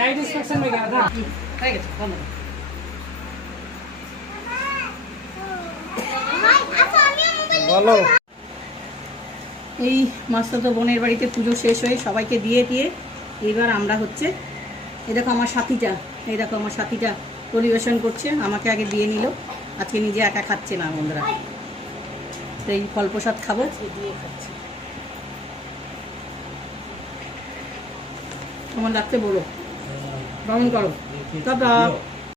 Night inspection में गया था। बोलो। এই মাস্টারতো বোনের বাড়িতে পুজো শেষ হয়ে সবাইকে দিয়ে দিয়ে এবার আমরা হচ্ছে এই দেখো আমার সাথীটা পরিবেশন করছে। আমাকে আগে দিয়ে নিল, আজকে নিজে একা খাচ্ছে না বন্ধুরা। তো এই ফল প্রসাদ খাবো, দিয়ে খাচ্ছি। কেমন লাগছে বলো, কেমন করো। টাটা।